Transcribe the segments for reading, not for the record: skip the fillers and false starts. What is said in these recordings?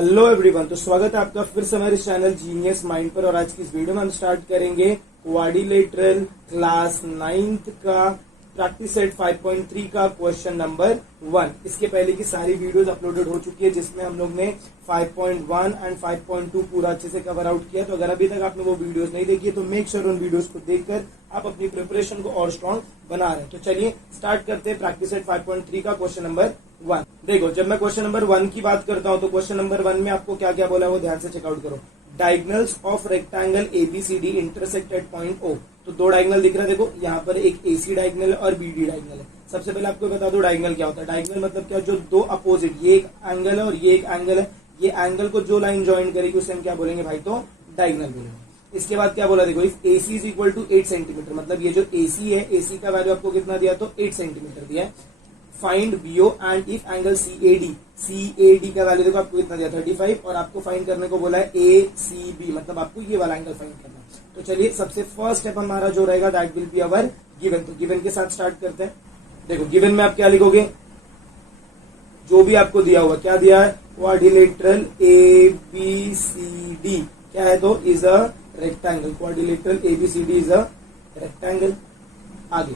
Hello everyone, तो स्वागत है आपका फिर से हमारे चैनल जीनियस माइंड पर। और आज की इस वीडियो में हम स्टार्ट करेंगे क्वाड्रिलेटरल क्लास 9th का प्रैक्टिस सेट 5.3 का क्वेश्चन नंबर 1। इसके पहले की सारी वीडियोस अपलोडेड हो चुकी है जिसमें हम लोग ने 5.1 एंड 5.2 पूरा अच्छे से कवर आउट किया। तो अगर अभी तक आपने वो वीडियोस नहीं देखी है तो मेक श्योर उन वीडियोस को देखकर आप अपनी प्रिपरेशन को और स्ट्रॉन्ग बना रहे हैं। तो चलिए स्टार्ट करते हैं प्रैक्टिस सेट 5.3 का क्वेश्चन नंबर 1। देखो, जब मैं क्वेश्चन नंबर 1 की बात करता हूं तो क्वेश्चन नंबर 1 में आपको क्या क्या बोला है वो ध्यान से चेकआउट करो। Diagonals of rectangle ABCD intersect at point O. तो दो डायगनल दिख रहा है। देखो यहाँ पर एक एसी डायगनल है और बीडी डायगनल है। सबसे पहले आपको बता दो डायगनल क्या होता है। डायगनल मतलब क्या, जो दो अपोजिट, ये एक एंगल है और ये एक एंगल है, ये एंगल को जो लाइन ज्वाइन करेगी उसे हम क्या बोलेंगे भाई, तो डायगनल बोलेंगे। इसके बाद क्या बोला, देखो if AC is equal to 8 centimetre, मतलब ये जो एसी है, एसी का वैल्यू आपको कितना दिया, तो 8 सेंटीमीटर दिया है। Find BO and if angle CAD का वैल्यू देखो आपको कितना दिया, 35, और आपको फाइंड करने को बोला है एसीबी, मतलब आपको ये वाला एंगल फाइंड करना है। तो चलिए सबसे फर्स्ट स्टेप हमारा जो रहेगा that will be our given. तो गिवन के साथ स्टार्ट करते हैं। देखो गिवन में आप क्या लिखोगे, जो भी आपको दिया हुआ, क्या दिया है, क्वाड्रिलेटरल एबीसीडी क्या है, तो is a rectangle. Quadrilateral ABCD is a rectangle. आगे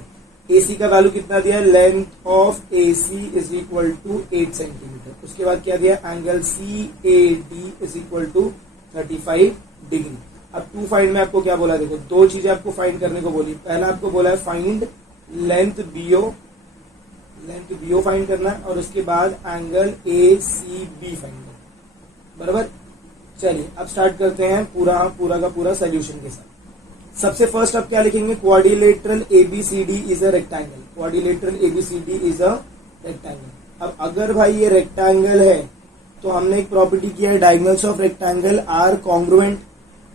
AC का वैल्यू कितना दिया है, length of AC is equal to 8 centimetre. उसके बाद क्या दिया, angle CAD is equal to 35 degree. अब टू फाइंड में आपको क्या बोला, देखो दो चीजें आपको फाइंड करने को बोली। पहला आपको बोला है फाइंड लेंथ BO फाइंड करना है, और उसके बाद एंगल ACB फाइंड करना, बराबर। चलिए अब स्टार्ट करते हैं पूरा का पूरा सोल्यूशन के साथ। सबसे फर्स्ट आप क्या लिखेंगे, quadrilateral ABCD is a rectangle. Quadrilateral ABCD is a rectangle. अब अगर भाई ये रेक्टेंगल है तो हमने एक प्रॉपर्टी किया है, diagonals of rectangle are congruent,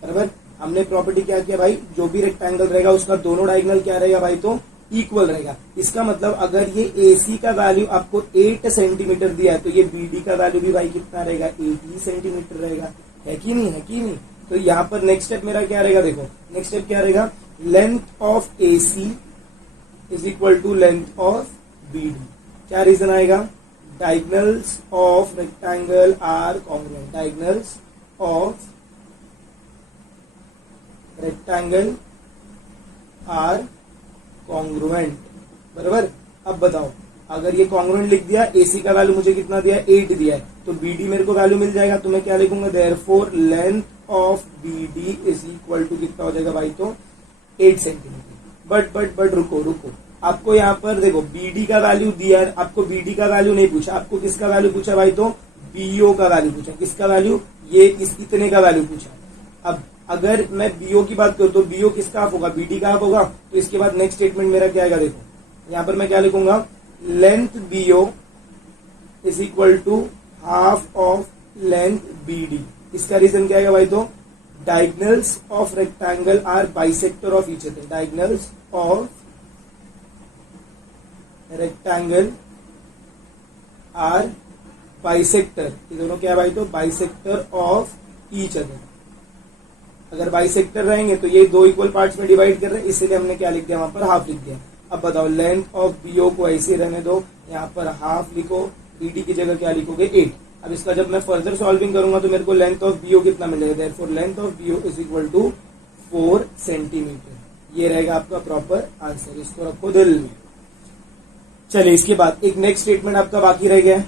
बराबर। हमने प्रॉपर्टी क्या किया भाई, जो भी रेक्टेंगल रहेगा उसका दोनों डायगोनल क्या रहेगा भाई, तो इक्वल रहेगा। इसका मतलब अगर ये AC का वैल्यू आपको 8 सेंटीमीटर दिया है तो ये BD का वैल्यू भी भाई कितना रहेगा, 80 सेंटीमीटर रहेगा। है कि नहीं। तो यहाँ पर नेक्स्ट स्टेप मेरा क्या रहेगा, देखो नेक्स्ट स्टेप क्या रहेगा, length of AC is equal to length of BD। क्या रीजन आएगा, diagonals of rectangle are congruent. Diagonals of rectangle are congruent, बराबर। अब बताओ, अगर ये कॉन्ग्रुएंट लिख दिया, AC का वैल्यू मुझे कितना दिया है, 8 दिया है, तो BD मेरे को वैल्यू मिल जाएगा। तो मैं क्या लिखूंगा, therefore length of BD is equal to कितना हो जाएगा भाई, तो 8 सेंटीमीटर। बट रुको, आपको यहाँ पर देखो BD का वैल्यू दिया है, आपको BD का वैल्यू नहीं पूछा, आपको किसका वैल्यू पूछा भाई, तो BO का वैल्यू पूछा। किसका वैल्यू, ये इतने का वैल्यू पूछा। अब अगर मैं BO की बात करूं तो BO किसका हाफ होगा, BD का हाफ होगा। तो इसके बाद नेक्स्ट स्टेटमेंट मेरा क्या आएगा, देखो यहाँ पर मैं क्या लिखूंगा, length BO is equal to half of length BD। इसका रीजन क्या आएगा भाई, तो diagonals of rectangle are bisector of each other. Diagonals of rectangle are bisector, ये दोनों क्या है भाई, तो बाइसेक्टर ऑफ ईच अदर। अगर बाइसेक्टर रहेंगे तो ये दो इक्वल पार्ट्स में डिवाइड कर रहे हैं, इसलिए हमने क्या लिख दिया, वहां पर हाफ लिख दिया। अब बताओ, लेंथ ऑफ BO को ऐसे रहने दो, यहाँ पर हाफ लिखो, BD की जगह क्या लिखोगे, 8। अब इसका जब मैं फर्दर सॉल्विंग करूंगा तो मेरे को लेंथ ऑफ BO कितना मिलेगा, therefore length of BO is equal to 4 centimetre. ये रहेगा आपका प्रॉपर आंसर, इसको रखो दिल में। चलिए इसके बाद एक नेक्स्ट स्टेटमेंट आपका बाकी रह गया।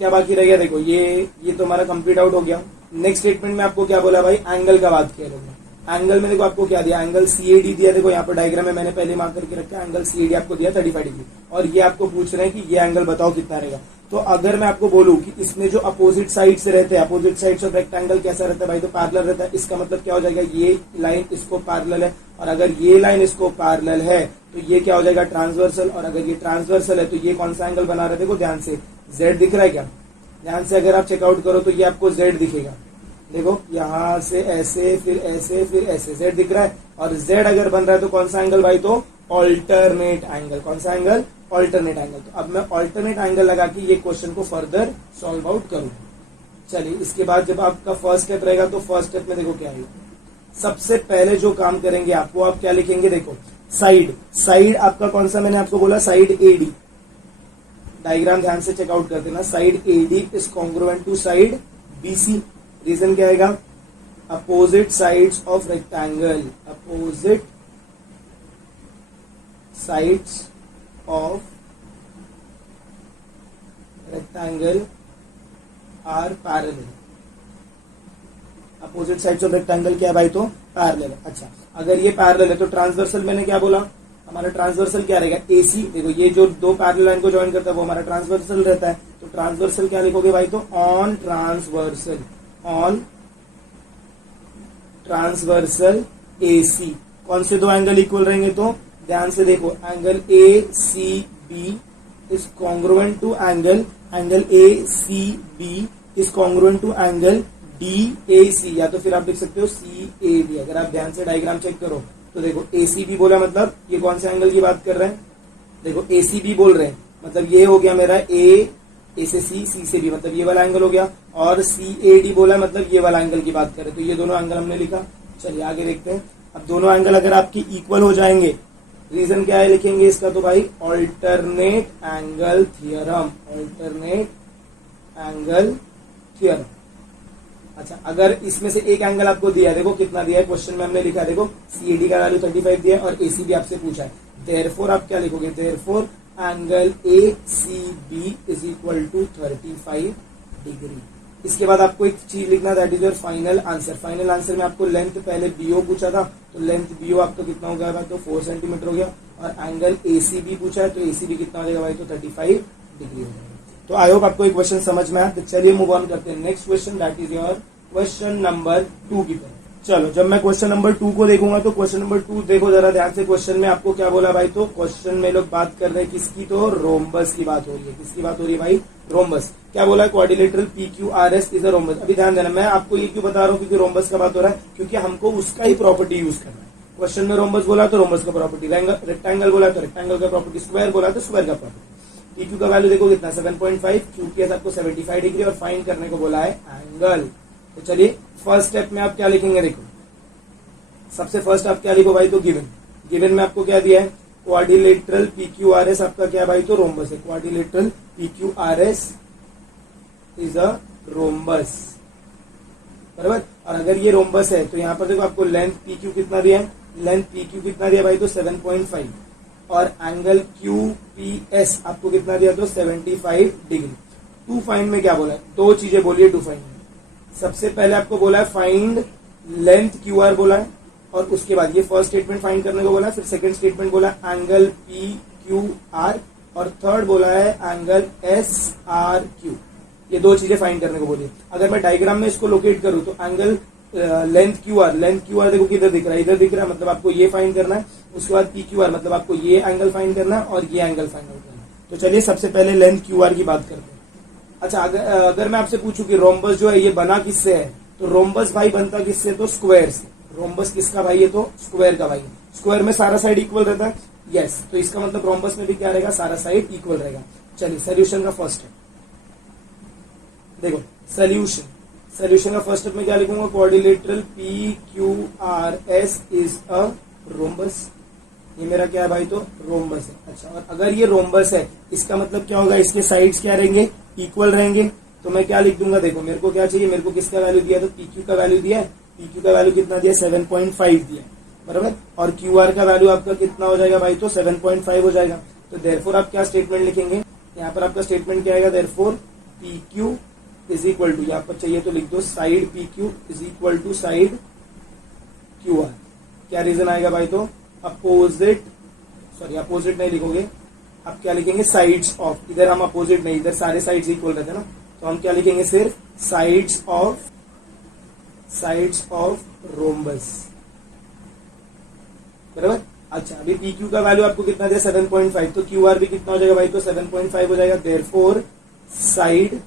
क्या बाकी रह गया, देखो ये तो हमारा कंप्लीट आउट हो गया। नेक्स्ट स्टेटमेंट में आपको क्या बोला भाई, एंगल का बात किया लोगों। एंगल में देखो आपको क्या दिया, एंगल CAD दिया। देखो यहाँ पर डायग्राम में मैंने पहले मार्क करके रखा है, एंगल CAD आपको दिया 35 डिग्री, और ये आपको पूछ रहे हैं कि ये एंगल बताओ कितना रहेगा। तो अगर मैं आपको बोलूं कि इसमें जो अपोजिट साइड से रहते हैं, अपोजिट साइड्स ऑफ रेक्टेंगल कैसा रहता है भाई, तो पैरेलल रहता है। इसका मतलब क्या हो जाएगा, ये लाइन इसको पैरेलल है, और अगर ये लाइन इसको पैरेलल है तो ये क्या हो जाएगा, ट्रांसवर्सल। और अगर ये ट्रांसवर्सल है तो ये कौन सा एंगल बना रहे, देखो ध्यान से, Z दिख रहा है क्या, ध्यान से अगर आप चेकआउट करो तो ये आपको Z दिखेगा। देखो यहां से ऐसे, फिर ऐसे, फिर ऐसे, Z दिख रहा है। और Z अगर बन रहा है तो कौन सा एंगल भाई, तो ऑल्टरनेट एंगल। कौन सा एंगल, ऑल्टरनेट एंगल। तो अब मैं ऑल्टरनेट एंगल लगा के ये क्वेश्चन को फर्दर सॉल्व आउट करूंगा। चलिए इसके बाद जब आपका फर्स्ट स्टेप रहेगा तो फर्स्ट स्टेप में देखो क्या है, सबसे पहले जो काम करेंगे आपको, आप क्या लिखेंगे, देखो साइड आपका कौन सा, मैंने आपको बोला साइड AD। डायग्राम ध्यान से चेकआउट कर देना। Side AD is congruent to side BC। Reason क्या आएगा? Opposite sides of rectangle, opposite sides of rectangle are parallel. Opposite sides of rectangle क्या है भाई? तो पैरेलल। अच्छा, अगर ये पैरेलल है तो ट्रांसवर्सल मैंने क्या बोला? हमारा ट्रांसवर्सल क्या रहेगा? AC। देखो ये जो दो पैरेलल लाइन को ज्वाइन करता है वो हमारा ट्रांसवर्सल रहता है, तो ट्रांसवर्सल क्या लिखोगे भाई? तो on transversal, on transversal AC। कौन से दो एंगल इक्वल रहेंगे? तो ध्यान से देखो, angle ACB is congruent to angle ACB is congruent to angle DAC, या तो फिर आप लिख सकते हो CAD। अगर आप ध्यान से डायग्राम चेक करो तो देखो ACB बोला मतलब ये कौन से एंगल की बात कर रहे हैं? देखो ACB बोल रहे हैं मतलब ये हो गया मेरा A से C से B, मतलब ये वाला एंगल हो गया, और CAD बोला मतलब ये वाला एंगल की बात कर रहे हैं, तो ये दोनों एंगल हमने लिखा। चलिए आगे देखते हैं। अब दोनों एंगल अगर आपकी इक्वल हो जाएंगे, रीजन क्या है लिखेंगे इसका? तो भाई alternate angle theorem, alternate angle theorem. अच्छा, अगर इसमें से एक एंगल आपको दिया है, देखो कितना दिया है क्वेश्चन में हमने लिखा है, देखो CAD का वैल्यू 35 दिया है और AC भी आपसे पूछा है, देयरफॉर आप क्या लिखोगे? Therefore angle ACB is equal to 35 degree. इसके बाद आपको एक चीज लिखना, that is your final answer. Final answer में आपको लेंथ पहले BO पूछा था, तो लेंथ BO आपको कितना हो गया? तो 4 सेंटीमीटर हो गया, और एंगल ACB पूछा है तो ACB कितना हो जाएगा भाई? तो 35 डिग्री हो जाएगा। तो आई होप आपको एक क्वेश्चन समझ में आया। तो चलिए मूव ऑन करते हैं next question, that is your question number 2 की तरफ। चलो, जब मैं क्वेश्चन नंबर 2 को देखूंगा तो क्वेश्चन नंबर 2 देखो जरा ध्यान से। क्वेश्चन में आपको क्या बोला भाई? तो क्वेश्चन में लोग बात कर रहे हैं किसकी? तो रोम्बस की बात हो रही है। किसकी बात हो रही है भाई? रोम्बस। क्या बोला? Quadrilateral PQRS is a rhombus. अभी ध्यान देना, मैं आपको ये क्यों बता रहा हूँ क्योंकि रोम्बस का बात हो रहा है, क्योंकि हमको उसका ही प्रॉपर्टी यूज करना है। क्वेश्चन में रोम्बस बोला तो रोम्बस का प्रॉपर्टी, रेक्टेंगल बोला तो रेक्टेंगल का प्रॉपर्टी, स्क्वायर बोला तो स्क्वायर का प्रॉपर्टी। PQ का वैल्यू देखो कितना? 7.5, QPS आपको 75 डिग्री, और फाइंड करने को बोला है एंगल। तो चलिए फर्स्ट स्टेप में आप क्या लिखेंगे? देखो सबसे फर्स्ट आप क्या लिखो भाई? तो गिवन। गिवन में आपको क्या दिया है? क्वाड्रिलेटरल PQRS आपका क्या भाई? तो रोम्बस है। Quadrilateral PQRS is a rhombus, बराबर। और अगर ये रोम्बस है तो यहाँ पर देखो आपको लेंथ PQ कितना दिया है? लेंथ PQ कितना दिया भाई? तो 7.5, और एंगल QPS आपको कितना दिया? तो 75 डिग्री। टू फाइंड में क्या बोला है? दो चीजें बोलिए टू फाइंड में। सबसे पहले आपको बोला है फाइंड लेंथ QR बोला है, और उसके बाद ये फर्स्ट स्टेटमेंट फाइंड करने को बोला है, फिर सेकंड स्टेटमेंट बोला है एंगल PQR, और थर्ड बोला है एंगल SRQ। ये दो चीजें फाइंड करने को बोली। अगर मैं डायग्राम में इसको लोकेट करूं तो एंगल लेंथ QR देखो किधर दिख रहा है? इधर दिख रहा है, मतलब आपको ये फाइंड करना है। उसके बाद PQR मतलब आपको ये एंगल फाइंड करना है और ये एंगल फाइंड करना है। तो चलिए सबसे पहले लेंथ QR की बात करते हैं। अच्छा, अगर मैं आपसे पूछूं कि रोम्बस जो है ये बना किससे है, तो रोम्बस भाई बनता किससे? तो स्क्वायर से। रोम्बस किसका भाई है? तो स्क्वायर का भाई है। स्क्वायर में सारा साइड इक्वल रहता है, यस। तो इसका मतलब रोम्बस में भी क्या रहेगा? सारा साइड इक्वल रहेगा। चलिए सोल्यूशन का फर्स्ट स्टेप देखो। सोल्यूशन का फर्स्ट स्टेप में क्या लिखूंगा? Quadrilateral PQRS is a rhombus. ये मेरा क्या है भाई? तो रोम्बस है। अच्छा, और अगर ये रोम्बस है इसका मतलब क्या होगा? इसके साइड्स क्या रहेंगे? इक्वल रहेंगे। तो मैं क्या लिख दूंगा? देखो मेरे को क्या चाहिए? मेरे को किसका वैल्यू दिया? तो PQ का वैल्यू दिया है। PQ का वैल्यू कितना दिया? 7.5 दिया, बराबर। और QR का वैल्यू आपका कितना हो जाएगा भाई? तो 7.5 हो जाएगा। तो देयरफॉर आप क्या स्टेटमेंट लिखेंगे? यहाँ पर आपका स्टेटमेंट क्या आएगा? Therefore PQ is equal to, यहाँ पर चाहिए तो लिख दो side PQ is equal to side QR। क्या रीजन आएगा भाई? तो अपोजिट नहीं लिखोगे, आप क्या लिखेंगे? Sides of. इधर हम अपोजिट नहीं, इधर सारे साइड्स इक्वल रहते हैं ना, तो हम क्या लिखेंगे? सिर्फ साइड्स ऑफ रोम्बस, बराबर। अच्छा, अभी PQ का वैल्यू आपको कितना दिया? 7.5, तो QR भी कितना हो जाएगा भाई? तो 7.5 हो जाएगा। Therefore side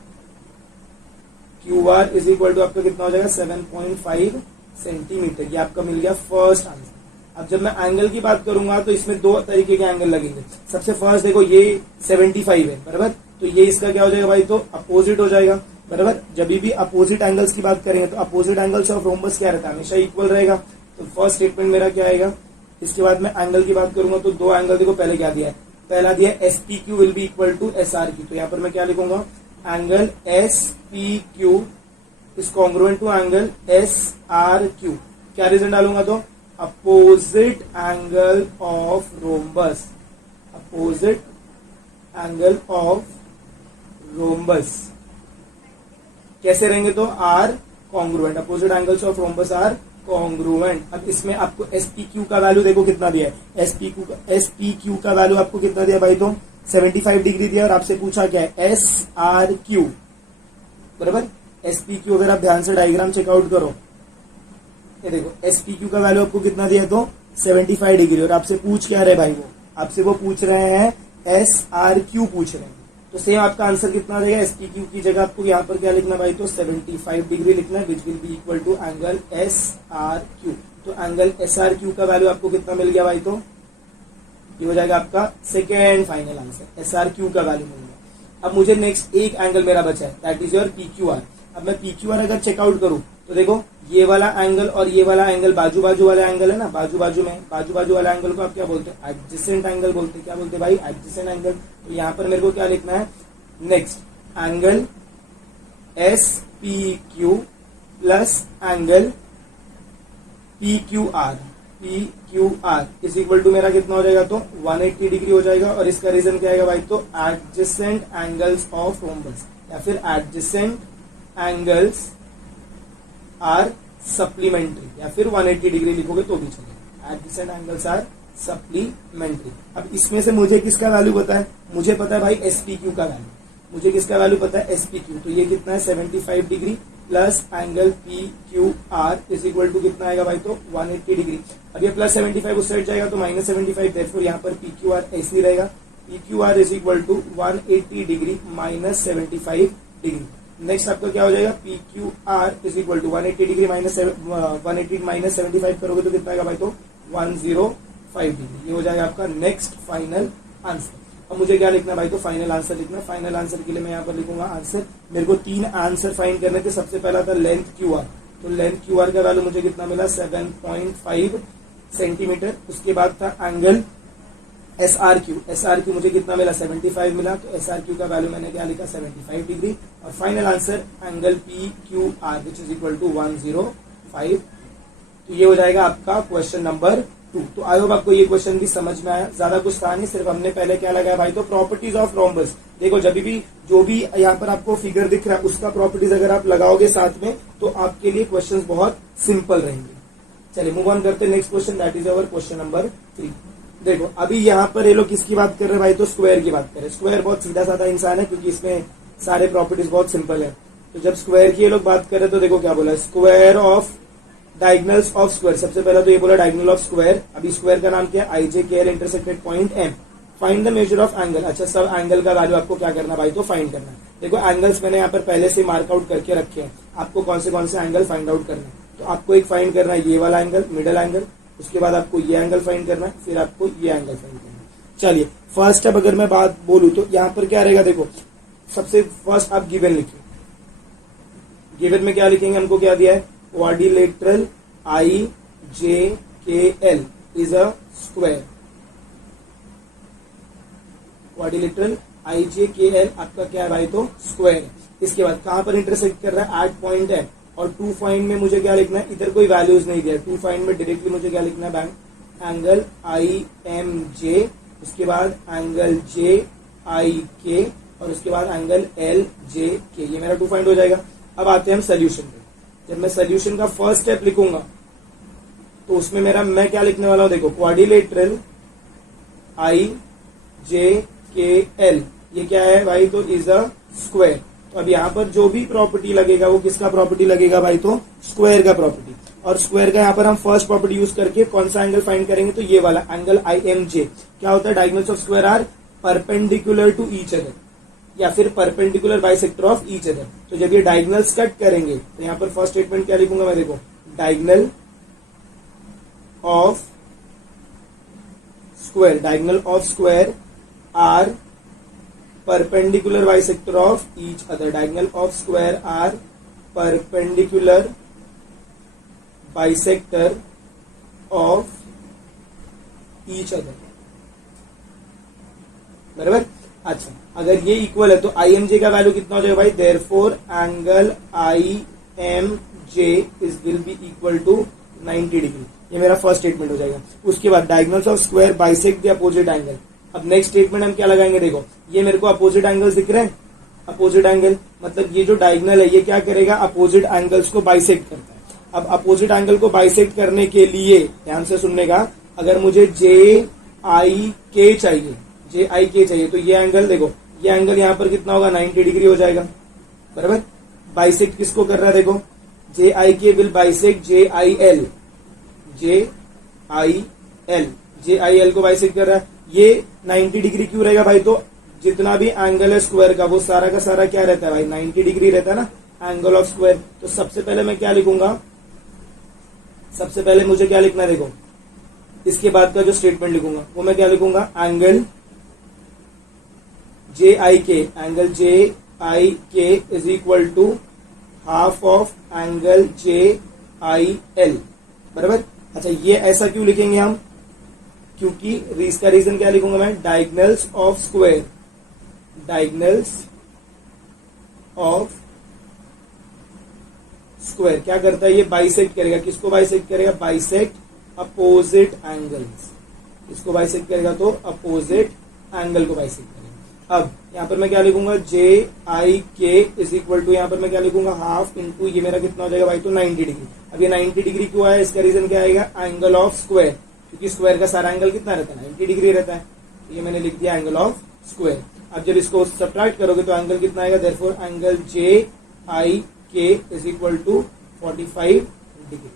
QR is equal to आपका कितना हो जाएगा? 7.5 सेंटीमीटर। ये आपका मिल गया फर्स्ट आंसर। अब जब मैं एंगल की बात करूंगा तो इसमें दो तरीके के एंगल लगेंगे। सबसे फर्स्ट देखो ये 75 है, बराबर, तो ये इसका क्या हो जाएगा भाई? तो अपोजिट हो जाएगा, बराबर। जब भी अपोजिट एंगल्स की बात करेंगे तो अपोजिट एंगल्स ऑफ रोम्बस क्या रहता है? हमेशा इक्वल रहेगा। तो फर्स्ट स्टेटमेंट मेरा क्या आएगा? इसके बाद मैं एंगल की बात करूंगा तो दो एंगल देखो, पहले क्या दिया है? पहला दिया SPQ will be equal to SRQ। तो यहाँ पर मैं क्या लिखूंगा? Angle SPQ is congruent to angle SRQ। क्या रीजन डालूंगा तो opposite angle of rhombus, opposite angle of rhombus कैसे रहेंगे तो are congruent, opposite angles of rhombus are congruent. अब इसमें आपको SPQ का वैल्यू देखो कितना दिया है, SPQ का वैल्यू आपको कितना दिया भाई तो 75 डिग्री दिया और आपसे पूछा क्या है SRQ बराबर। SPQ अगर आप ध्यान से डायग्राम चेकआउट करो, ये देखो SPQ का वैल्यू आपको कितना दिया तो 75 डिग्री और आपसे पूछ क्या रहे भाई, वो आपसे वो पूछ रहे हैं SRQ पूछ रहे हैं। तो सेम आपका आंसर कितना आ जाएगा, SPQ की जगह आपको यहाँ पर क्या लिखना भाई तो 75 डिग्री लिखना है, which will be equal to angle SRQ। तो एंगल SRQ का वैल्यू आपको कितना मिल गया भाई तो ये हो जाएगा आपका सेकेंड फाइनल आंसर, SRQ का वैल्यू मिल गया। अब मुझे नेक्स्ट एक एंगल मेरा बचा है, दैट इज योर PQR। अब मैं PQR अगर चेकआउट करूं तो देखो ये वाला एंगल और ये वाला एंगल बाजू बाजू वाला एंगल है ना, बाजू बाजू में, बाजू बाजू वाला एंगल को आप क्या बोलते हैं एडजेसेंट एंगल बोलते हैं। क्या बोलते हैं भाई एडजेसेंट एंगल। तो यहाँ पर मेरे को क्या लिखना है next angle SPQ plus angle PQR is equal to मेरा कितना हो जाएगा तो 180 डिग्री हो जाएगा। और इसका रीजन क्या आएगा भाई तो एडजेसेंट एंगल्स ऑफ रोम्बस या फिर एडजेसेंट एंगल्स आर सप्लीमेंट्री या फिर 180 डिग्री लिखोगे तो भी चलेगा, एडजेसेंट एंगल्स आर सप्लीमेंट्री। अब इसमें से मुझे किसका वैल्यू पता है, मुझे पता है भाई SPQ का वैल्यू, मुझे किसका वैल्यू पता है SPQ। तो ये कितना है 75 degree plus angle PQR is equal to कितना आएगा भाई तो 180 डिग्री। अब ये प्लस 75 उस साइड जाएगा तो माइनस 75, देयरफॉर यहाँ पर PQR ऐसे ही रहेगा, PQR is equal to 180 degree minus 75 degree. Next आपका क्या हो जाएगा PQR is equal to 180 degree minus 180 minus 75 करोगे तो कितना आएगा भाई तो 105 डिग्री। ये हो जाएगा आपका नेक्स्ट फाइनल आंसर। अब मुझे क्या लिखना भाई तो फाइनल आंसर लिखना। फाइनल आंसर के लिए मैं यहाँ पर लिखूंगा आंसर, मेरे को 3 आंसर फाइंड करने थे। सबसे पहला था लेंथ QR, तो लेंथ QR का वैल्यू मुझे कितना मिला 7.5 सेंटीमीटर। उसके बाद था एंगल SRQ मुझे कितना मिला 75 मिला, तो SRQ का वैल्यू मैंने क्या लिखा 75 डिग्री। और final answer angle PQR which is equal to 105। तो ये हो जाएगा आपका क्वेश्चन नंबर 2। तो आई होप आपको ये क्वेश्चन भी समझ में आया, ज्यादा कुछ था नहीं, सिर्फ हमने पहले क्या लगाया भाई तो प्रॉपर्टीज ऑफ रोम्बस। देखो जब भी जो भी यहाँ पर आपको फिगर दिख रहा है उसका प्रॉपर्टीज अगर आप लगाओगे साथ में तो आपके लिए क्वेश्चंस बहुत सिंपल रहेंगे। चलिए मूव ऑन करते हैं next question, that is our question number 3। देखो अभी यहाँ पर ये लोग किसकी बात कर रहे हैं भाई तो स्क्वायर की बात कर रहे हैं। स्क्वायर बहुत सीधा साधा इंसान है क्योंकि इसमें सारे प्रॉपर्टीज बहुत सिंपल है। तो जब स्क्वायर की ये लोग बात कर रहे हैं तो देखो क्या बोला square of diagonals of square. सबसे पहला तो ये बोला डायगनल ऑफ स्क्वायर। अभी स्क्वायर का नाम क्या है IJKL intersected point M। Find the measure of angle. अच्छा सब एंगल का वैल्यू आपको क्या करना भाई तो फाइंड करना है। देखो एंगल्स मैंने यहाँ पर पहले से मार्क आउट करके रखे हैं, आपको कौन से एंगल फाइंड आउट करना है। तो आपको एक फाइंड करना है ये वाला एंगल, मिडल एंगल, उसके बाद आपको ये एंगल फाइंड करना है, फिर आपको ये एंगल फाइंड करना है। चलिए फर्स्ट स्टेप अगर मैं बात बोलूं तो यहाँ पर क्या रहेगा, देखो सबसे फर्स्ट आप गिवन लिखिए। गिवन में क्या लिखेंगे, हमको क्या दिया है quadrilateral IJKL is a square. Quadrilateral IJKL आपका क्या है भाई तो स्क्वायर है। इसके बाद कहां पर इंटरसेक्ट कर रहा है एट पॉइंट M। और टू फाइंड में मुझे क्या लिखना है, इधर कोई वैल्यूज नहीं दिया, टू फाइंड में डायरेक्टली मुझे क्या लिखना है एंगल IMJ, उसके बाद एंगल JIK और उसके बाद एंगल LJK। ये मेरा टू फाइंड हो जाएगा। अब आते हैं हम सोल्यूशन पे। जब मैं सोल्यूशन का फर्स्ट स्टेप लिखूंगा तो उसमें मेरा मैं क्या लिखने वाला हूं, देखो क्वाड्रिलेटरल IJKL ये क्या है भाई तो इज अ स्क्वायर। तो अब यहाँ पर जो भी प्रॉपर्टी लगेगा वो किसका प्रॉपर्टी लगेगा भाई तो स्क्वायर का प्रॉपर्टी। और स्क्वायर का यहाँ पर हम फर्स्ट प्रॉपर्टी यूज करके कौन सा एंगल फाइंड करेंगे तो ये वाला एंगल IMJ। क्या होता है, diagonals of square are perpendicular to each other या फिर perpendicular bisector of each other. तो जब ये डायगोनल्स कट करेंगे तो यहाँ पर फर्स्ट स्टेटमेंट क्या लिखूंगा मैं, देखो diagonal of square are perpendicular bisector of each other. Diagonal of square are perpendicular bisector of each other. बराबर। अच्छा अगर ये इक्वल है तो IMJ का वैल्यू कितना हो जाएगा भाई, therefore angle M J is will be equal to 90 degree. ये मेरा फर्स्ट स्टेटमेंट हो जाएगा। उसके बाद diagonals of square bisect the opposite angle. अब नेक्स्ट स्टेटमेंट हम क्या लगाएंगे, देखो ये मेरे को अपोजिट एंगल्स दिख रहे हैं, अपोजिट एंगल मतलब ये जो डायगोनल है ये क्या करेगा, अपोजिट एंगल्स को बाइसेक्ट करता है। अब अपोजिट एंगल को बाइसेक्ट करने के लिए ध्यान से सुनने का, अगर मुझे जे आई के चाहिए, जे आई के चाहिए, तो ये एंगल देखो, ये एंगल यहाँ पर कितना होगा, 90 डिग्री हो जाएगा, बराबर। बाइसेक्ट किसको कर रहा है, देखो जे आई के will bisect J I L, J I L, J I L को बाइसेक्ट कर रहा है। ये 90 डिग्री क्यों रहेगा भाई, तो जितना भी एंगल है स्क्वायर का वो सारा का सारा क्या रहता है भाई, 90 डिग्री रहता है ना, एंगल ऑफ स्क्वायर। तो सबसे पहले मैं क्या लिखूंगा, सबसे पहले मुझे क्या लिखना है, देखो इसके बाद का जो स्टेटमेंट लिखूंगा वो मैं क्या लिखूंगा, एंगल जे आई के, angle J I K is equal to half of angle J I L, बराबर। अच्छा ये ऐसा क्यों लिखेंगे हम, क्योंकि इसका रीजन क्या लिखूंगा मैं, diagonals of square, diagonals of square क्या करता है, ये बाइसेक्ट करेगा, किसको बाइसेक्ट करेगा, बाइसेक्ट अपोजिट एंगल्स, इसको बाइसेक्ट करेगा तो अपोजिट एंगल को बाइसेक्ट करेगा। अब यहां पर मैं क्या लिखूंगा, जे I K is equal to, यहां पर मैं क्या लिखूंगा, हाफ इंटू ये मेरा कितना हो जाएगा भाई, तो 90 डिग्री। अब ये 90 डिग्री क्यों आया, इसका रीजन क्या आएगा, एंगल ऑफ स्क्वायर, क्योंकि स्क्वायर का सारा एंगल कितना रहता है, 90 डिग्री रहता है। तो ये मैंने लिख दिया एंगल ऑफ स्क्वायर। अब जब इसको सब्ट्रैक्ट करोगे तो एंगल कितना आएगा, therefore angle J I K is equal to 45 degree.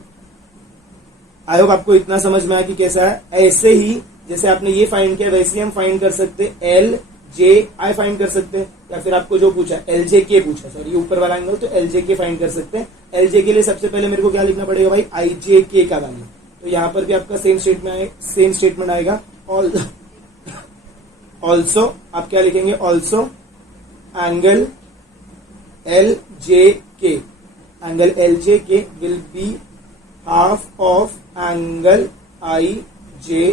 I hope आपको इतना समझ में आया कि कैसा है। ऐसे ही जैसे आपने ये फाइंड किया वैसे ही हम फाइंड कर सकते, एल जे आई फाइंड कर सकते हैं, या फिर आपको जो पूछा एल जे के पूछा, सॉरी ऊपर वाला एंगल, तो एल जे के फाइंड कर सकते हैं। एल जे के लिए सबसे पहले मेरे को क्या लिखना पड़ेगा भाई, आई जे के का वैल्यू। तो यहां पर भी आपका सेम स्टेटमेंट आएगा। ऑल्सो आप क्या लिखेंगे, ऑल्सो एंगल एल जे के, angle L J K will be half of angle I J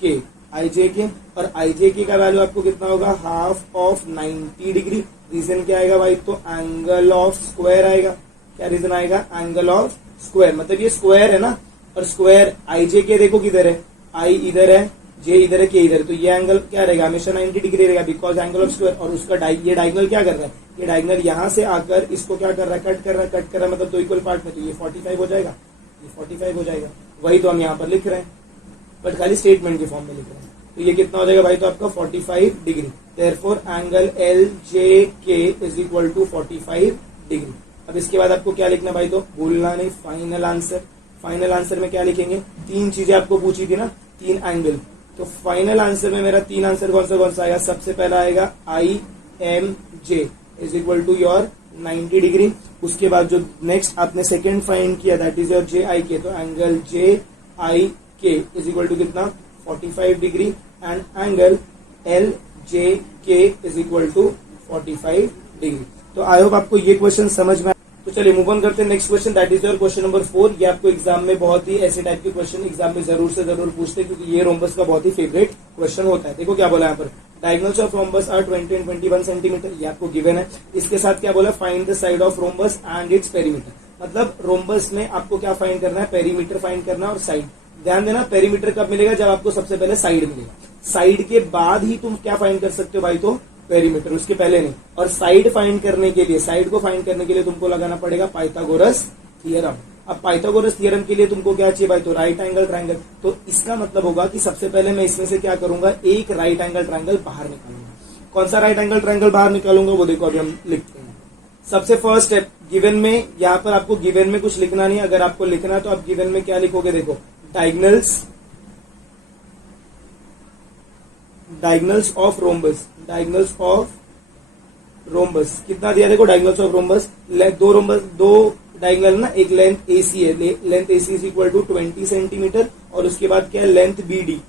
K, I J के, और आई जे के का वैल्यू आपको कितना होगा, हाफ ऑफ 90 डिग्री। रीजन क्या आएगा भाई, तो एंगल ऑफ स्क्वायर आएगा। क्या रीजन आएगा, एंगल ऑफ स्क्वायर, मतलब ये स्क्वायर है ना, और स्क्वायर आई जे के देखो किधर है, आई इधर है, जे इधर है, के इधर है, तो ये एंगल क्या रहेगा, हमेशा 90 डिग्री रहेगा, बिकॉज एंगल ऑफ स्क्वायर। और उसका ये डायगोनल क्या कर रहा है, ये डायगोनल यहां से आकर इसको क्या कर रहा है, कट कर रहा है, मतलब दो इक्वल पार्ट में, तो ये 45 हो जाएगा, ये 45 हो जाएगा। वही तो हम यहाँ पर लिख रहे हैं, बट खाली स्टेटमेंट के फॉर्म में लिख रहे हैं। तो ये कितना हो जाएगा भाई, तो आपका 45 degree. Therefore angle L J के इज इक्वल टू 45 डिग्री। अब इसके बाद आपको क्या लिखना भाई, तो भूलना नहीं, फाइनल आंसर। फाइनल आंसर में क्या लिखेंगे, तीन चीजें आपको पूछी थी ना, तीन एंगल, तो फाइनल आंसर में मेरा तीन आंसर कौन सा आएगा, सबसे पहला आएगा I M J is equal to your 90 degree. उसके बाद जो नेक्स्ट आपने सेकेंड फाइंड किया that is your J I K, तो angle J I K is equal to कितना, 45 degree, and angle L J के इज इक्वल टू 45 डिग्री। तो आई hope आपको ये क्वेश्चन समझ में। तो चलिए मूव ऑन करते हैं next question, that is your question number 4। ये आपको एग्जाम में बहुत ही ऐसे टाइप के क्वेश्चन एग्जाम में जरूर से जरूर पूछते हैं, क्योंकि ये रोम्बस का बहुत ही फेवरेट क्वेश्चन होता है। देखो क्या बोला यहाँ पर, diagonals of rhombus are 20 and 21 centimetre, ये आपको गिवन है। इसके साथ क्या बोला, find the side of rhombus and its perimeter, मतलब रोम्बस में आपको क्या फाइंड करना है, पेरीमीटर फाइंड करना और साइड। ध्यान देना, पेरीमीटर कब मिलेगा, जब आपको सबसे पहले साइड मिलेगा, साइड के बाद ही तुम क्या फाइंड कर सकते हो भाई, तो पेरीमीटर, उसके पहले नहीं। और साइड फाइंड करने के लिए, साइड को फाइंड करने के लिए तुमको लगाना पड़ेगा पाइथागोरस थ्योरम। अब पाइथागोरस थ्योरम के लिए तुमको क्या चाहिए भाई, तो राइट एंगल ट्रायंगल। तो इसका मतलब होगा कि सबसे पहले मैं इसमें से क्या करूंगा, एक राइट एंगल ट्रायंगल बाहर निकालूंगा। कौन सा राइट एंगल ट्रायंगल बाहर निकालूंगा वो देखो अभी हम लिखते हैं। सबसे फर्स्ट स्टेप, गिवन में, यहाँ पर आपको गिवन में कुछ लिखना नहीं, अगर आपको लिखना है तो आप गिवन में क्या लिखोगे, देखो diagonals of rhombus, diagonals of rhombus कितना दिया, देखो डायगोनल्स ऑफ रोम्बस, दो डायगोनल ना, एक लेंथ एसी है, length AC is equal to 20 centimetre, और उसके बाद क्या है, लेंथ बीडी,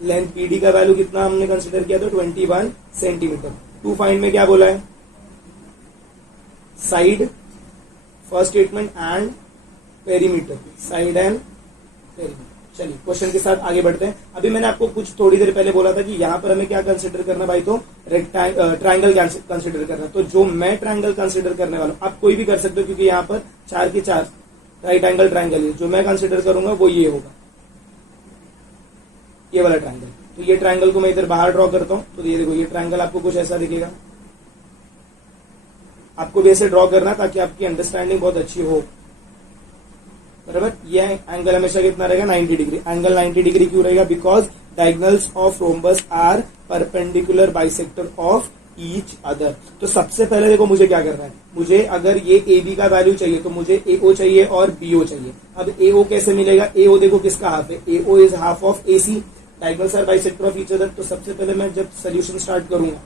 लेंथ बीडी का वैल्यू कितना हमने कंसिडर किया, तो 21 सेंटीमीटर। टू फाइंड में क्या बोला है, side, first statement, and perimeter, side and perimeter. चलिए क्वेश्चन के साथ आगे बढ़ते हैं। अभी मैंने आपको कुछ थोड़ी देर पहले बोला था कि यहाँ पर हमें क्या कंसिडर करना भाई, तो ट्रायंगल कंसिडर करना। तो जो मैं ट्रायंगल कंसिडर करने वाला हूं, आप कोई भी कर सकते हो, क्योंकि यहाँ पर 4 के 4 राइट एंगल ट्राइंगल है, जो मैं कंसिडर करूंगा वो ये होगा, ये वाला ट्राइंगल। तो ये ट्राइंगल को मैं इधर बाहर ड्रॉ करता हूं, तो ये देखो ये ट्राइंगल आपको कुछ ऐसा दिखेगा। आपको भी ऐसे ड्रॉ करना ताकि आपकी अंडरस्टैंडिंग बहुत अच्छी हो, बराबर। ये एंगल हमेशा कितना रहेगा, 90 डिग्री। एंगल 90 डिग्री क्यों रहेगा, because diagonals of rhombus are perpendicular bisector of each other. तो सबसे पहले देखो मुझे क्या करना है, मुझे अगर ये ए बी का वैल्यू चाहिए तो मुझे ए ओ चाहिए और बी ओ चाहिए। अब ए ओ कैसे मिलेगा, ए ओ देखो किसका हाफ है, A O is half of A C, diagonals are bisector of each other. तो सबसे पहले मैं जब सोल्यूशन स्टार्ट करूंगा,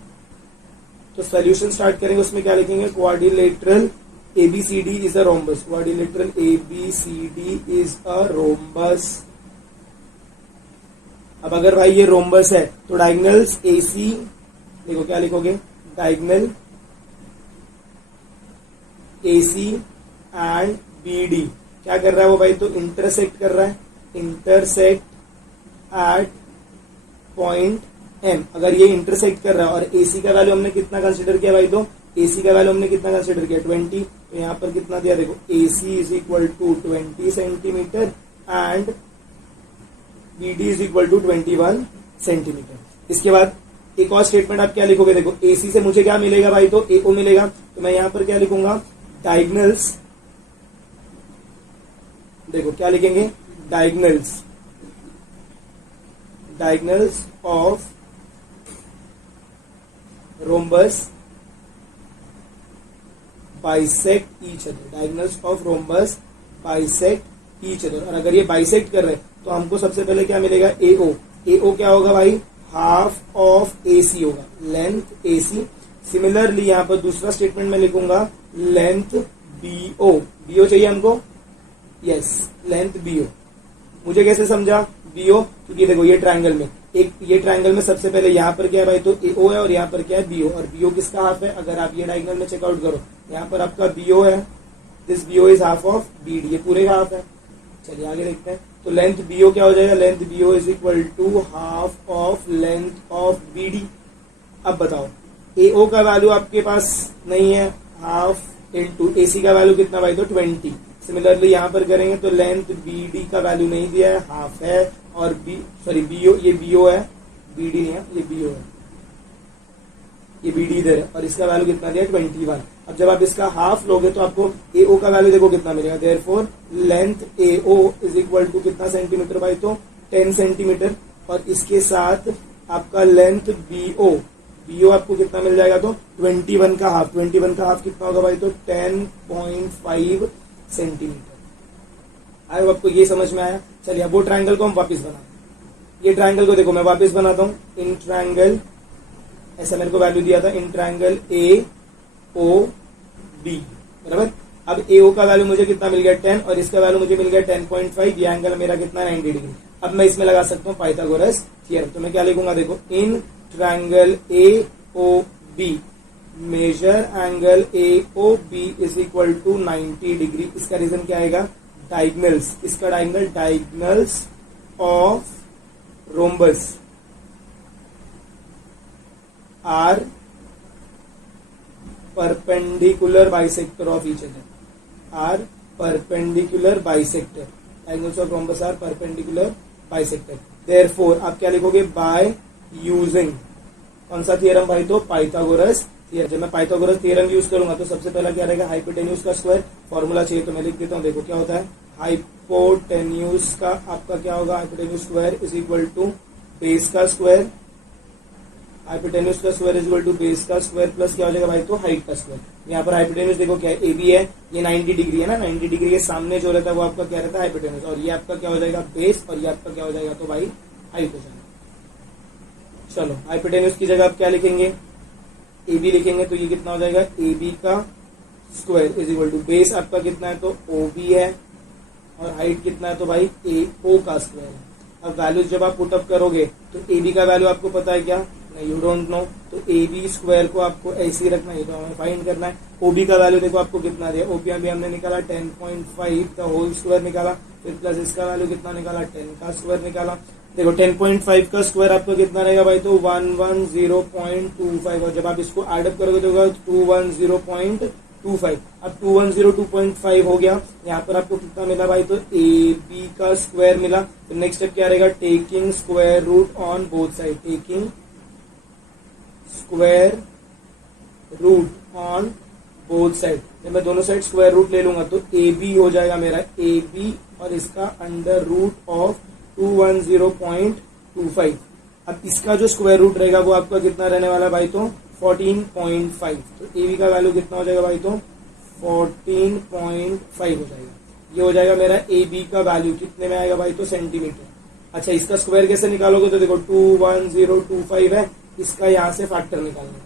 तो सोल्यूशन स्टार्ट करेंगे, उसमें क्या लिखेंगे, quadrilateral ABCD is a rhombus, quadrilateral ABCD is a rhombus। अब अगर भाई ये रोम्बस है तो डायगोनल्स AC, देखो क्या लिखोगे, डायगोनल AC एंड BD क्या कर रहा है वो भाई, तो इंटरसेक्ट कर रहा है, इंटरसेक्ट एट पॉइंट M। अगर ये इंटरसेक्ट कर रहा है और AC का वैल्यू हमने कितना कंसिडर किया भाई, तो AC का वैल्यू हमने कितना कंसिडर किया, 20। तो यहाँ पर कितना दिया देखो, AC is equal to 20 centimetre and BD is equal to 21 centimetre. इसके बाद एक और स्टेटमेंट आप क्या लिखोगे, देखो AC से मुझे क्या मिलेगा भाई, तो AO मिलेगा। तो मैं यहाँ पर क्या लिखूंगा, डायगोनल्स, देखो क्या लिखेंगे, diagonals of rhombus bisect each other, diagonals of rhombus bisect each other. और अगर ये बाइसेक्ट कर रहे हैं तो हमको सबसे पहले क्या मिलेगा, AO। AO क्या होगा भाई, हाफ ऑफ AC होगा, लेंथ AC। सिमिलरली यहाँ पर दूसरा स्टेटमेंट में लिखूंगा, लेंथ BO। BO चाहिए हमको, यस, लेंथ BO। मुझे कैसे समझा BO, क्योंकि देखो ये ट्राइंगल में, एक ये ट्राइंगल में सबसे पहले यहाँ पर क्या है भाई, तो AO है और यहाँ पर क्या है BO। और BO किसका हाफ है, अगर आप ये डायगोनल में चेकआउट करो, यहाँ पर आपका BO है, this BO is half of BD, ये पूरे का हाफ है। चलिए आगे देखते हैं, तो लेंथ BO क्या हो जाएगा, length BO is equal to half of length of BD। अब बताओ AO का वैल्यू आपके पास नहीं है, हाफ इंटू AC का वैल्यू कितना भाई, तो 20। सिमिलरली यहाँ पर करेंगे तो लेंथ BD का वैल्यू नहीं दिया है, हाफ है, और BO, ये BO है, BD नहीं है, ये BO है, ये BD इधर है, और इसका वैल्यू कितना दिया है, 21। अब जब आप इसका हाफ लोगे तो आपको AO का वैल्यू देखो कितना मिलेगा, therefore length AO is equal to कितना सेंटीमीटर भाई, तो 10 सेंटीमीटर। और इसके साथ आपका लेंथ BO आपको कितना मिल जाएगा, तो 21 का हाफ। 21 का हाफ कितना होगा भाई, तो 10.5 सेंटीमीटर। आई होप आपको ये समझ में आया। चलिए अब वो ट्राइंगल को हम वापस बनाते, ये ट्राइंगल को देखो मैं वापस बनाता हूं, इन ट्राइंगल, ऐसा मेरे को वैल्यू दिया था, इन ट्राइंगल AOB, बराबर। अब AO का वैल्यू मुझे कितना मिल गया, 10, और इसका वैल्यू मुझे मिल गया 10.5। ये एंगल मेरा कितना, 90 डिग्री। अब मैं इसमें लगा सकता हूँ पाइथागोरस थ्योरम। तो मैं क्या लिखूंगा, देखो in triangle AOB measure angle AOB is equal to 90 degree. इसका रीजन क्या आएगा, डायगोनल्स, इसका diagonal, diagonals of rhombus are perpendicular bisector of each other, are perpendicular bisector, diagonals of rhombus are perpendicular bisector. Therefore आप क्या लिखोगे, by using कौन सा theorem भाई, तो पाइथागोरस थियरम। जब मैं पाइथागोरस थियरम यूज करूंगा तो सबसे पहला क्या रहेगा, हाइपोटेन्यूज का स्क्वायर। फॉर्मूला चाहिए तो मैं लिख देता हूं, देखो क्या होता है, हाइपोटेन्यूज का आपका क्या होगा, hypotenuse square is equal to base का स्क्वायर, हाइपोटेन्यूज का square is equal to base का स्क्वायर प्लस क्या हो जाएगा भाई, तो हाइट का स्क्वायर। यहाँ पर हाइपोटेन्यूज देखो क्या है, AB है, ये 90 डिग्री है ना, 90 डिग्री के सामने जो रहता है वो आपका क्या रहता है, हाइपोटेन्यूज, और ये आपका क्या हो जाएगा, बेस, और ये आपका क्या हो जाएगा, तो भाई हाइट हो जाएगा। चलो हाइपोटेन्यूज की जगह आप क्या लिखेंगे, AB लिखेंगे, तो ये कितना हो जाएगा, AB का square is equal to base आपका कितना है, तो OB है, और हाइट कितना है, तो भाई AO का स्क्वायर है। अब वैल्यूज जब आप पुटअप करोगे तो AB का वैल्यू आपको पता है क्या, नहीं, यू डोंट नो, तो AB स्क्वायर को आपको ऐसे ही रखना है, तो हमें फाइंड करना है। OB का वैल्यू देखो आपको कितना दिया, OB अभी हमने निकाला 10.5 का होल स्क्वायर निकाला, फिर प्लस इसका वैल्यू कितना निकाला, 10 का स्क्वायर निकाला। देखो 10.5 का स्क्वायर आपको कितना रहेगा भाई, तो 110.25, और जब आप इसको एडअप करोगे तो 210.25, 25। अब 2102.5 हो गया। यहाँ पर आपको कितना मिला भाई, तो ए बी का स्क्वायर मिला। तो नेक्स्ट स्टेप क्या रहेगा, taking square root on both side, taking square root on both side. जब मैं दोनों साइड स्क्वायर रूट ले लूंगा तो ए बी हो जाएगा मेरा ए बी और इसका अंडर रूट ऑफ 210.25। अब इसका जो स्क्वायर रूट रहेगा वो आपका कितना रहने वाला भाई, तो 14.5। तो ए बी का वैल्यू कितना हो जाएगा भाई, तो 14.5 हो जाएगा। ये हो जाएगा मेरा ए बी का वैल्यू, कितने में आएगा भाई, तो सेंटीमीटर। अच्छा, इसका स्क्वायर कैसे निकालोगे, तो देखो 21025 है, इसका यहां से फैक्टर निकालना है।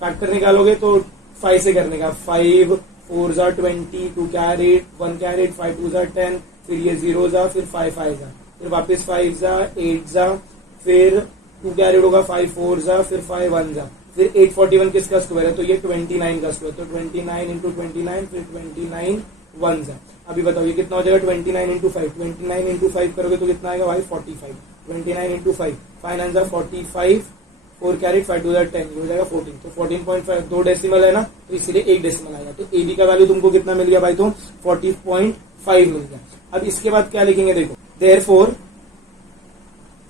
फैक्टर निकालोगे तो 5 से करने का, 5 4 जा 20, 2 कैरेट 1 कैरेट, 5 2 जा 10, फिर ये 0 जा, फिर 5 5 जा, फिर वापस 5 जा 8 जा, फिर 2 कैरेट होगा, 5 4 जा, फिर 5 1 जा, फिर 841 किसका स्क्वायर है, तो ये 29 का स्क्वायर, तो 29 इंटू 29, फिर 29 1 जा। अभी बताओ ये कितना हो जाएगा, 29 इंटू 5, 29 इंटू 5 करोगे तो कितना आएगा भाई, 45। 29 इंटू 5, 5 9 जा 45, 4 कैरेट 5 2 जा 10, ये हो जाएगा 14। तो 14.5, 2 डेसिमल है ना, तो इसलिए 1 डेसिमल आएगा। तो ए बी का वैल्यू तुमको कितना मिल गया भाई, तो 40.5 मिल गया। अब इसके बाद क्या लिखेंगे, देखो therefore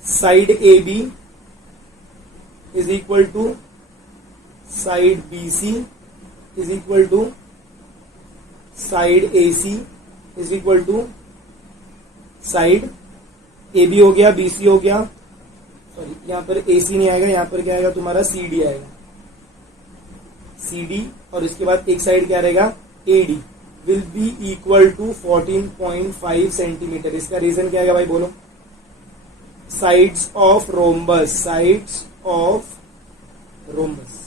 side A B is equal to side B C is equal to side A C is equal to side A B हो गया, बी सी हो गया, सॉरी यहां पर ए सी नहीं आएगा, यहां पर क्या आएगा तुम्हारा सी डी आएगा, सी डी। और इसके बाद एक साइड क्या रहेगा, A D will be equal to 14.5 centimetre. इसका रीजन क्या आएगा भाई, बोलो। Sides of rhombus, sides of rhombus,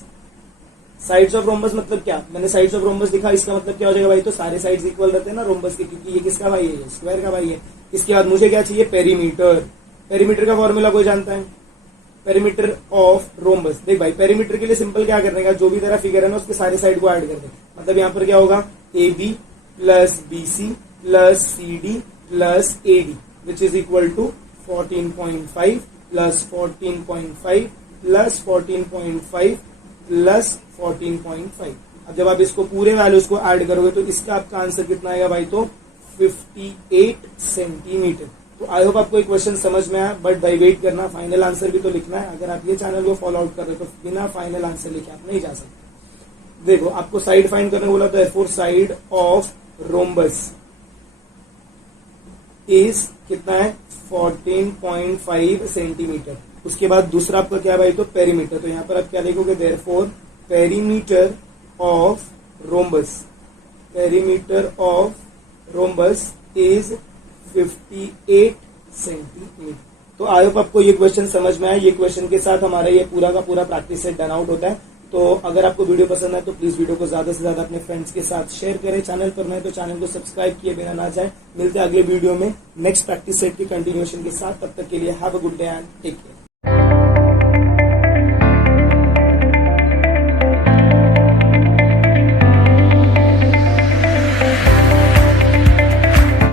sides of rhombus मतलब क्या, मैंने साइड्स ऑफ रोम्बस लिखा, इसका मतलब क्या हो जाएगा भाई, तो सारे साइड्स इक्वल रहते हैं ना रोम्बस के, क्योंकि ये किसका भाई है, स्क्वायर का भाई है। इसके बाद मुझे क्या चाहिए, पेरीमीटर। पेरीमीटर का फॉर्मूला कोई जानता है, पेरीमीटर ऑफ रोम्बस। देख भाई, पेरीमीटर के लिए सिंपल क्या करने का, जो भी तेरा फिगर है ना उसके सारे साइड को ऐड कर दे। मतलब यहाँ पर क्या होगा, A B plus B C plus C D plus A D which is equal to 14.5 plus 14.5 plus 14.5 plus 14.5। अब जब आप इसको पूरे वैल्यूज को ऐड करोगे तो इसका आपका आंसर कितना आएगा भाई, तो 58 सेंटीमीटर। तो आई होप आपको एक क्वेश्चन समझ में आया, बट भाई वेट करना, फाइनल आंसर भी तो लिखना है। अगर आप ये चैनल को फॉलो आउट कर रहे हो तो बिना फाइनल आंसर लिखे आप नहीं जा सकते। देखो आपको साइड फाइंड करने बोला था, four side of rhombus is कितना है, 14.5 सेंटीमीटर। उसके बाद दूसरा आपका क्या भाई, तो पेरीमीटर। तो यहां पर आप क्या लिखोगे, therefore perimeter of rhombus, perimeter of rhombus is 58 centimetre. तो आई होप आपको ये क्वेश्चन समझ में आया। ये क्वेश्चन के साथ हमारा ये पूरा का पूरा प्रैक्टिस सेट डन आउट होता है। तो अगर आपको वीडियो पसंद है तो प्लीज वीडियो को ज्यादा से ज्यादा अपने फ्रेंड्स के साथ शेयर करें। चैनल पर नए तो चैनल को सब्सक्राइब किए बिना ना जाए। मिलते हैं अगले वीडियो में नेक्स्ट प्रैक्टिस सेट की कंटिन्यूएशन के साथ। तब तक के लिए have a good day and take care.